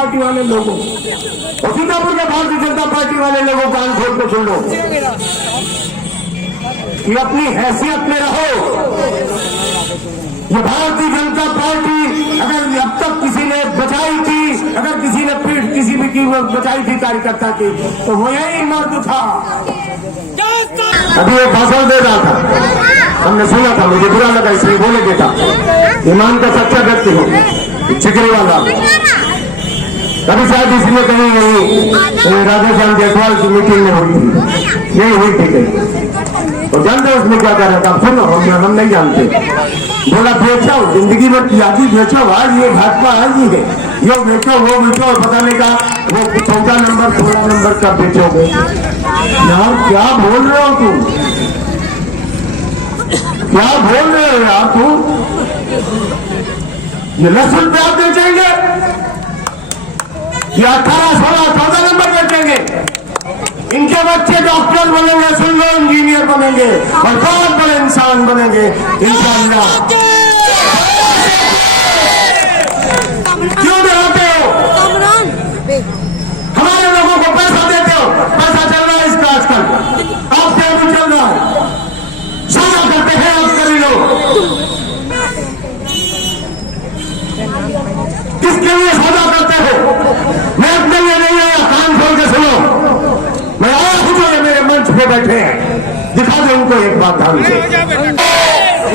Party वाले लोगों और सीतापुर के भारतीय जनता पार्टी वाले लोगों कान खोल के सुन लो कि अपनी हैसियत में रहो। ये भारतीय जनता पार्टी अगर अब तक किसी ने बचाई थी, अगर किसी ने पीठ किसी भी की बचाई थी कार्यकर्ता की, तो वो यही मर्द था। अभी एक भाषण दे रहा था, हमने सुना था, मुझे बुरा लगा इसलिए बोले देता। ईमान का सच्चा व्यक्ति हो, जिक्र वाला, कभी शायद इसमें कहीं नहीं राधा श्याम जायसवाल की मीटिंग में हुई थी, यही हुई थी कहीं। और जानते उसमें क्या कर रहा था? सुनो, हम नहीं जानते। बोला बेचो जिंदगी में त्यागी बेचो, आज ये भाजपा आज ही है, यो बेचो वो बेचो, और पता नहीं का वो 14 नंबर 16 नंबर का बेचोगे। यार क्या बोल रहे हो तुम, क्या बोल रहे हो यार तुम? ये लहसुन प्याज बेचेंगे, ये 18 16 14 नंबर बेचेंगे। इनके बच्चे डॉक्टर बनेंगे, सुन लो, इंजीनियर बनेंगे और बहुत बड़े इंसान बनेंगे इंशाअल्लाह। क्यों डराते हो? हमारे लोगों को पैसा देते हो, पैसा चल रहा है इसका आजकल, आपके भी चल रहा है, सौदा करते हैं आप सभी लोग। किसके लिए सौदा करते हो? मैं अपने लिए नहीं आया, कान खोल के सुनो। मैं आया हूं जो ये मेरे मंच पे बैठे हैं, दिखा दे उनको एक बात ध्यान से,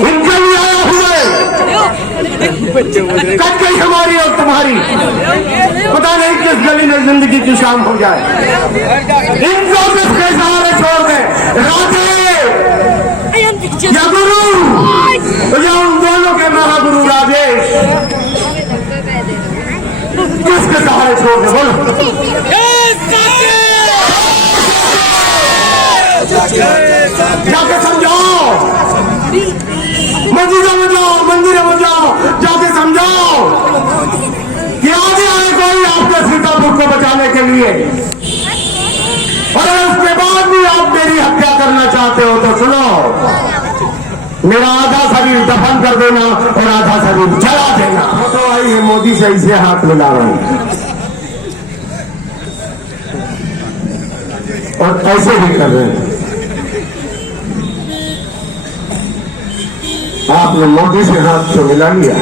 इनके लिए आया हुआ कट गई हमारी और तुम्हारी, पता नहीं किस गली में जिंदगी की शाम हो जाए। इनको किसके सहारे छोड़ दे, राधे या गुरु या उन दोनों के महागुरु राजेश, किसके सहारे छोड़ दे बोलो? जाके समझाओ, मस्जिदों में जाओ, मंदिरों में जाओ, जाके समझाओ कि आगे आए कोई आपके सीतापुर को बचाने के लिए, और उसके बाद भी आप मेरी हत्या करना चाहते हो तो सुनो, मेरा आधा शरीर दफन कर देना और आधा शरीर जला देना। तो आई है मोदी से इसे हाथ मिला रहा हूं, और ऐसे भी कर रहे हैं। आपने मोदी से हाथ तो मिला लिया,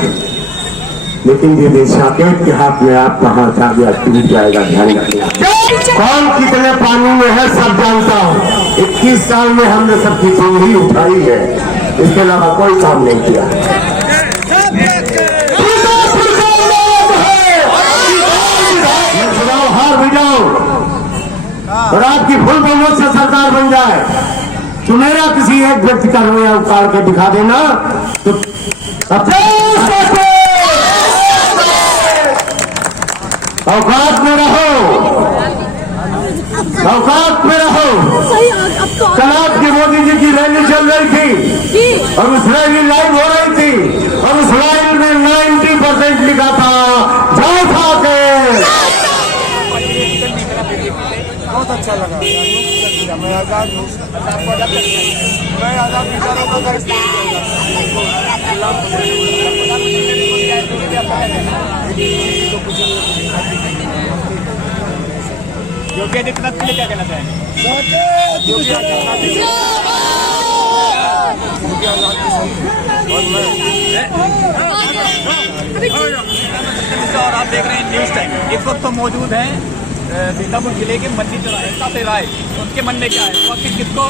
लेकिन ये साकेत के हाथ में आपका हाथ आ गया, टूट जाएगा, ध्यान रखना। कौन कितने पानी में है सब जानता हूँ। 21 साल में हमने सबकी चुंगी उठाई है, इसके अलावा कोई काम नहीं किया। हार भी जाओ और आपकी फुल बहुमत से सरकार बन जाए, तो मेरा किसी एक व्यक्ति का रोया उतार के दिखा देना, तो औकात में रहो, औकात में रहो। कल आपकी मोदी जी की रैली चल रही थी और उस रैली लाइव हो रही थी, और उस लाइव में 90% लिखा था जाओ खा के। बहुत अच्छा लगा, मैं आजाद हूँ, मैं आजाद विचारों को योगी आदित्यनाथ के लिए क्या कहना चाहेंगे? और आप देख रहे हैं न्यूज टाइम, इस वक्त तो मौजूद हैं सीतापुर जिले के मन्नी चौराहे राय, उनके मन में क्या है, वो किसको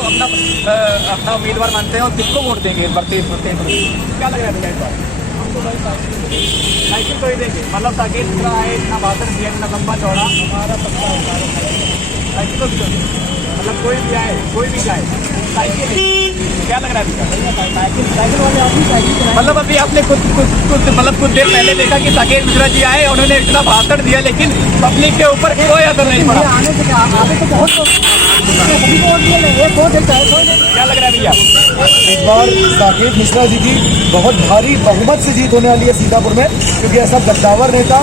अपना उम्मीदवार मानते हैं और किसको वोट देंगे? क्या लग रहा है? साइकिल तो ही देंगे, मतलब साकेत है, इतना भाषण दिया, इतना लंबा चौड़ा, हमारा पक्का साइकिल तो भी, मतलब कोई भी आए, कोई भी जाए, साइकिल क्या लग रहा है? साइकिल वाले आपकी साइकिल, मतलब अभी आपने कुछ देर पहले देखा कि साकेत मिश्रा जी आए, उन्होंने इतना भाषण दिया, लेकिन पब्लिक के ऊपर कोई असर नहीं पड़ा। आने से आगे तो बहुत क्या लग रहा है भैया? इस बार साकेत मिश्रा जी की बहुत भारी बहुमत से जीत होने वाली है सीतापुर में, क्योंकि ऐसा गद्दावर नेता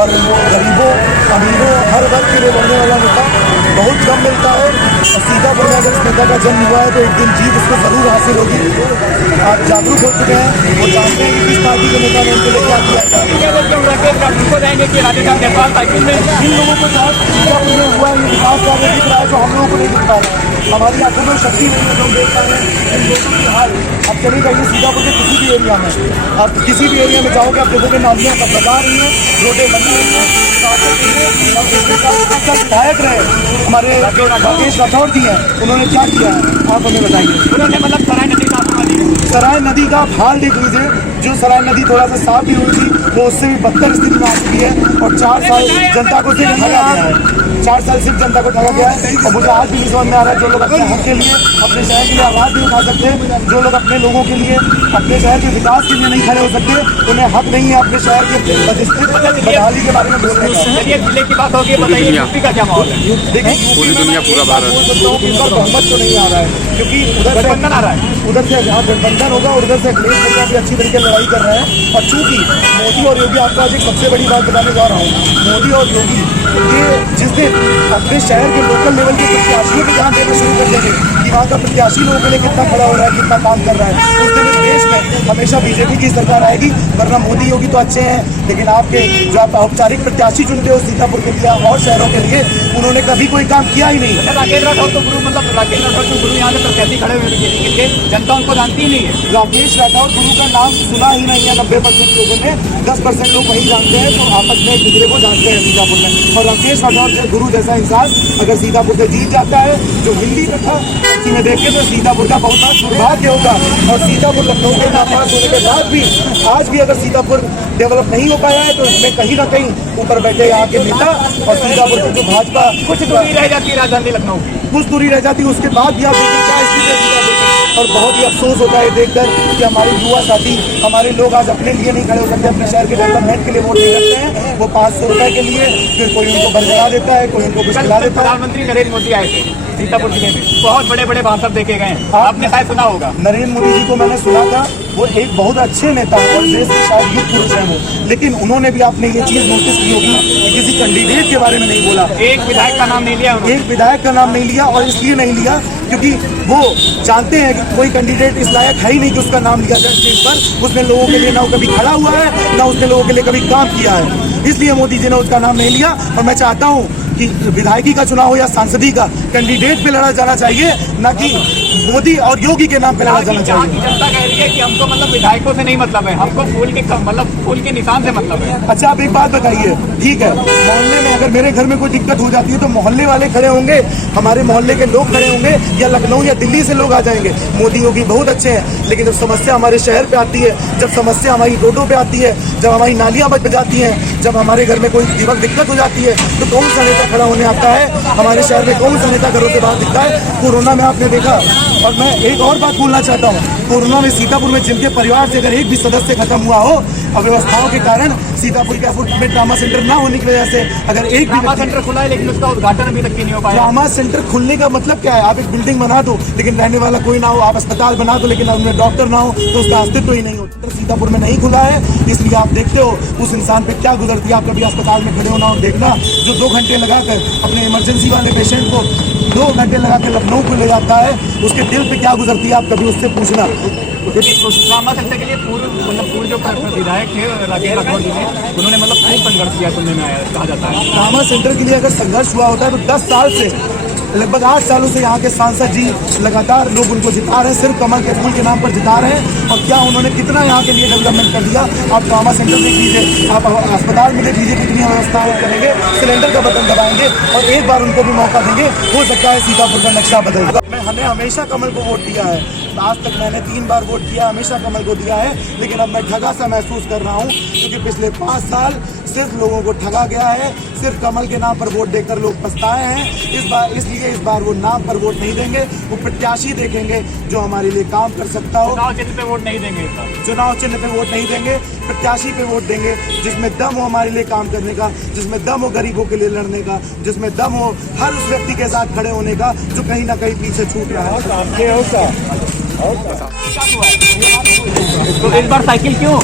और गरीबों, अमीरों, हर वर्ग के लिए बढ़ने वाला नेता बहुत कम मिलता है। और सीतापुर में अगर इस नेता का जन्म हुआ है तो एक दिन जीत उसको जरूर हासिल होगी। आप जागरूक हो चुके हैं और जानते हैं कि किस पार्टी के नेता ने उनके लिए क्या किया था। राकेश को जाएंगे कि राधेश्याम जायसवाल साइकिल में जिन लोगों को जहाँ सीतापुर में हुआ है ये विकास कार्य दिख रहा है जो हम लोगों को नहीं दिख पा रहा है। हमारी आंखों में शक्ति नहीं है जो हम देख पा रहे हैं इन लोगों की हाल। अब चले जाइए सीतापुर के किसी भी एरिया में, आप किसी भी एरिया में जाओगे आप देखोगे नालियाँ कब लगा रही हैं, रोडें बनी हुई हैं। विधायक रहे हमारे राकेश राठौर जी हैं, उन्होंने क्या किया है आप हमें बताइए। उन्होंने मतलब सराय नदी का हाल देख लीजिए, जो सराय नदी थोड़ा सा साफ भी हुई थी वो उससे भी बदतर स्थिति में आ चुकी है। और 4 साल जनता को सिर्फ ठगा गया है, 4 साल सिर्फ जनता को ठगा गया है। और मुझे आज भी नहीं समझ में आ रहा है जो लोग अपने हक के लिए अपने शहर के लिए आवाज़ नहीं उठा सकते, जो लोग अपने लोगों के लिए अपने शहर के विकास के लिए नहीं खड़े हो सकते, उन्हें हक नहीं है अपने शहर के बदहाली के बारे में बोलने का। चलिए जिले की बात होगी, बताइए यूपी का क्या माहौल है। देखिए पूरी दुनिया पूरा भारत बोल सकता हूँ कि इनका बहुमत तो नहीं आ रहा है क्योंकि गठबंधन आ रहा है, उधर से जहाँ गठबंधन होगा और उधर से अखिलेश यादव भी अच्छी तरीके से लड़ाई कर रहे हैं। और चूंकि मोदी और योगी, आपको आज एक सबसे बड़ी बात बताने जा रहा हूँ, मोदी और योगी ये जिस दिन अपने शहर के लोकल लेवल के प्रत्याशियों को ध्यान देना शुरू कर देंगे कि वहाँ का प्रत्याशी लोगों के लिए कितना खड़ा हो रहा है, कितना काम कर रहा है, उस दिन इस देश में हमेशा बीजेपी की सरकार आएगी। वरना मोदी योगी तो अच्छे हैं लेकिन आपके जो आप औपचारिक प्रत्याशी चुनते हो सीतापुर के लिए और शहरों के लिए, उन्होंने कभी कोई काम किया ही नहीं। राकेश राठौर तो गुरु, मतलब राकेश राठौर तो गुरु यहाँ से प्रत्याशी खड़े हुए थे, जनता उनको जानती ही नहीं है। राकेश राठौर गुरु का नाम सुना ही नहीं है 90% लोगों ने, 10% लोग वही जानते हैं जो आपस में एक दूसरे को जानते हैं सीतापुर में। और राकेश राठौर गुरु जैसा इंसान अगर सीतापुर से जीत जाता है जो हिंदी में था उसी में देख के तो सीतापुर का बहुत बड़ा दुर्भाग्य होगा। और सीतापुर लखनऊ के नापास होने के बाद भी आज भी अगर सीतापुर डेवलप नहीं हो पाया है तो इसमें कहीं ना कहीं ऊपर बैठे यहाँ के नेता और सीतापुर के जो भाजपा कुछ दूरी रह जाती है राजधानी लखनऊ की, कुछ दूरी रह जाती है, उसके बाद भी आप देखिए क्या स्थिति है सीतापुर की। और बहुत ही अफसोस होता है देखकर कि हमारे युवा साथी, हमारे लोग आज अपने लिए नहीं खड़े हो सकते, अपने शहर के डेवलपमेंट के लिए वोट नहीं करते हैं। वो 500 रुपए के लिए फिर कोई उनको बरगला देता है, कोई उनको कुछ खिला देता है। प्रधानमंत्री नरेंद्र मोदी आए थे सीतापुर जिले में, बहुत बड़े बड़े भाषण देखे गए हैं, आपने शायद सुना होगा। नरेंद्र मोदी जी को मैंने सुना था, वो एक बहुत अच्छे नेता और देश के शायद युग पुरुष हैं वो, लेकिन उन्होंने भी आपने ये चीज़ नोटिस की होगी कि किसी कैंडिडेट के बारे में नहीं बोला, एक विधायक का नाम नहीं लिया उन्होंने। एक विधायक का नाम नहीं लिया। और इसलिए नहीं लिया क्योंकि वो जानते हैं कि कोई कैंडिडेट इस लायक है ही नहीं कि उसका नाम लिया जाए स्टेज पर। उसने लोगों के लिए ना कभी खड़ा हुआ है ना उसने लोगों के लिए कभी काम किया है, इसलिए मोदी जी ने उसका नाम नहीं लिया। और मैं चाहता हूँ कि विधायकी का चुनाव हो या सांसदी का, कैंडिडेट पे लड़ा जाना चाहिए, ना कि मोदी और योगी के नाम पे लड़ा जाना चाहिए। जनता कह रही है कि हमको मतलब विधायकों से नहीं मतलब है, हमको फूल के निशान से मतलब है। अच्छा आप एक बात बताइए, ठीक है मोहल्ले में अगर मेरे घर में कोई दिक्कत हो जाती है तो मोहल्ले वाले खड़े होंगे, हमारे मोहल्ले के लोग खड़े होंगे, या लखनऊ या दिल्ली से लोग आ जाएंगे। मोदी योगी बहुत अच्छे हैं लेकिन जब समस्या हमारे शहर पे आती है, जब समस्या हमारी रोडों पे आती है, जब हमारी नालियाँ बच जाती हैं, जब हमारे घर में कोई दिक्कत हो जाती है तो कौन सा नेता खड़ा होने आता है? हमारे शहर में कौन सा नेता घरों से बाहर दिखता है? कोरोना में आपने देखा। और मैं एक और बात बोलना चाहता हूँ, कोरोना में सीतापुर में जिनके परिवार से अगर एक भी सदस्य खत्म हुआ हो, अव्यवस्थाओं के कारण सीतापुर के में ट्रामा सेंटर ना होने की वजह से अगर एक ट्रामा सेंटर खुला है लेकिन उसका उद्घाटन अभी तक नहीं हो पाया। ट्रामा सेंटर खुलने का मतलब क्या है? आप एक बिल्डिंग बना दो लेकिन रहने वाला कोई ना हो, आप अस्पताल बना दो लेकिन उनमें डॉक्टर ना हो, तो उसका अस्तित्व ही नहीं हो। सीतापुर में नहीं खुला है, इसलिए आप देखते हो उस इंसान पे क्या गुजरती है। आप कभी अस्पताल में खड़े होना और देखना, जो 2 घंटे लगाकर अपने इमरजेंसी वाले पेशेंट को 2 घंटे लगाकर लखनऊ को ले जाता है, उसके दिल पे क्या गुजरती है आप कभी उससे पूछना। ट्रामा सेंटर के लिए पूर्व जो विधायक थे राकेश राठौर जी ने, उन्होंने मतलब खूब संघर्ष किया, सुनने में आया, कहा जाता है। ट्रामा सेंटर के लिए अगर संघर्ष हुआ होता है तो 10 साल से, लगभग 8 सालों से यहाँ के सांसद जी लगातार लोग उनको जिता रहे हैं, सिर्फ कमल के फूल के नाम पर जिता रहे हैं। और क्या उन्होंने कितना यहाँ के लिए डेवलपमेंट कर दिया? आप ट्रामा सेंटर देख लीजिए, आप अस्पताल में देख लीजिए कितनी व्यवस्था करेंगे, सिलेंडर का बटन दबाएंगे और एक बार उनको भी मौका देंगे, हो सकता है सीतापुर का नक्शा बदल जाए। हमने हमेशा कमल को वोट दिया है, आज तक मैंने 3 बार वोट किया, हमेशा कमल को दिया है, लेकिन अब मैं ठगा सा महसूस कर रहा हूँ क्योंकि पिछले 5 साल सिर्फ लोगों को ठगा गया है, सिर्फ कमल के नाम पर वोट देकर लोग पछताए हैं। इसलिए इस बार वो नाम पर वोट नहीं देंगे, वो प्रत्याशी देखेंगे जो हमारे लिए काम कर सकता हो। चुनाव चिन्ह पे वोट नहीं देंगे, चुनाव चिन्ह पे वोट नहीं देंगे, प्रत्याशी पे वोट देंगे जिसमें दम हो हमारे लिए काम करने का, जिसमें दम हो गरीबों के लिए लड़ने का, जिसमें दम हो हर उस व्यक्ति के साथ खड़े होने का जो कहीं ना कहीं पीछे छूट रहा है। तो इस बार साइकिल क्यों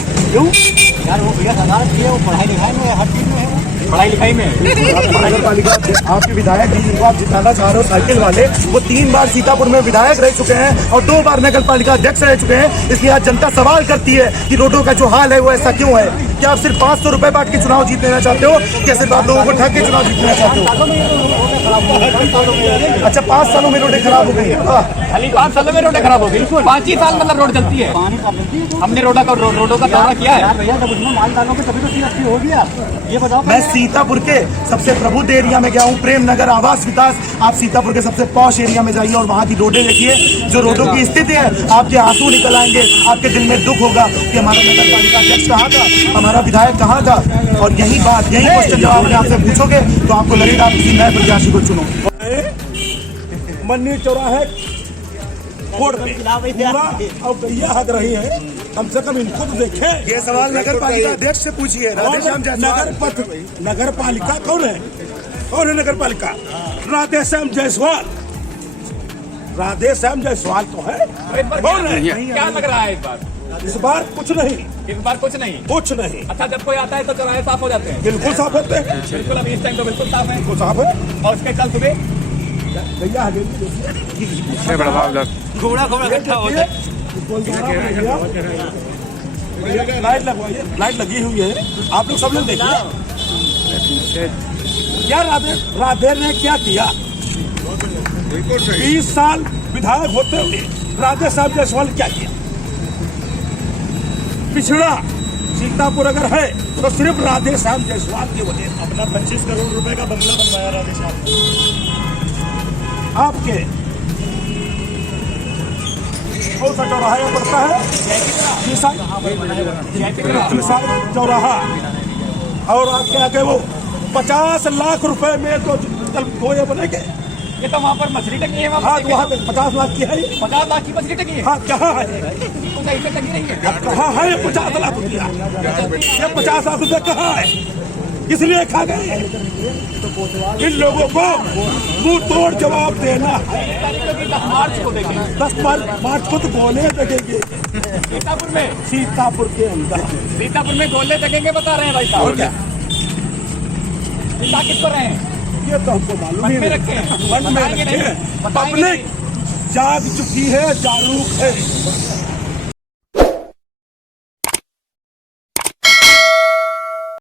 यार वो भैया सरकार की है, वो पढ़ाई लिखाई में हर चीज़ में है। पढ़ाई लिखाई में नगर पालिका आपके विधायक जी जिनको आप जिताना चाह रहे हो साइकिल वाले, वो 3 बार सीतापुर में विधायक रह चुके हैं और 2 बार नगर पालिका अध्यक्ष रह चुके हैं। इसलिए आज जनता सवाल करती है कि रोडों का जो हाल है वो ऐसा क्यों है। क्या आप सिर्फ 500 रुपए बांट के चुनाव जीत लेना चाहते हो, क्या सिर्फ आप लोगों को ठग के चुनाव जीतना चाहते हो? अच्छा 5 सालों में रोडें खराब हो गई। खाली 5 सालों में रोडें खराब हो गई। 5 ही साल मतलब रोड चलती है। हमने रोडों का दौरा किया है। मैं सीतापुर के सबसे प्रबुद्ध एरिया में गया हूँ, प्रेम नगर आवास विकास। आप सीतापुर के सबसे पॉश एरिया में जाइए और वहाँ की रोडें देखिए। जो रोडों की स्थिति है, आपके आंसू निकल आएंगे, आपके दिल में दुख होगा कि हमारा नगर पालिका अध्यक्छ कहाँ था, हमारा विधायक कहाँ था। और यही क्वेश्चन जब आपने आपसे पूछोगे तो आपको लगेगा आप किसी नए प्रत्याशी को चुनो। मन्नी चौराहे कोर्ट में पूरा और गैया हक रही है, कम से कम इनको तो देखें। ये सवाल नगर पालिका अध्यक्ष से पूछिए। नगर पालिका कौन है? कौन है नगर पालिका? राधेश्याम जायसवाल। राधेश्याम जायसवाल तो है। कौन है? क्या लग रहा है इस बार कुछ नहीं, कुछ नहीं। अच्छा जब कोई आता है तो चौराहे साफ हो जाते हैं। बिल्कुल साफ होते हैं, बिल्कुल अभी इस टाइम तो बिल्कुल साफ है। बिल्कुल साफ है। और उसके कल सुबह गैया हक लाइट लगवाइए, लाइट लगी हुई है, आप लोग सब लोग देखिए। क्या राधे ने क्या किया? 20 साल विधायक होते हुए राधेश्याम जायसवाल क्या किया? पिछड़ा सीतापुर अगर है तो सिर्फ राधेश्याम जायसवाल की वजह से। अपना 25 करोड़ रुपए का बंगला बनवाया राधेश्याम आपके। कौन सा चौराहा पड़ता है? चौराहा। और आपके आगे वो 50 लाख रुपए में तो ये बनेंगे। ये तो वहाँ पर मछली टंगी है। हाँ, तो वहाँ पे 50 लाख की है। 50 लाख की मछली टंगी है। हाँ, कहाँ है? तो कहीं पे टंगी नहीं है। कहाँ है ये 50 लाख रुपया? ये 50 लाख रुपया कहाँ है? इसलिए खा गए। इन लोगों को मुंह तोड़ जवाब देना है। 10 मार्च को देखेंगे। 10 मार्च को तो गोले देखेंगे सीतापुर के अंदर। सीतापुर में गोले देखेंगे बता रहे हैं भाई साहब। और क्या किसको रहे हैं? ये तो हमको मालूम मन ही में नहीं। रखे हैं। मन में रखे हैं। पब्लिक जाग चुकी है, जागरूक है।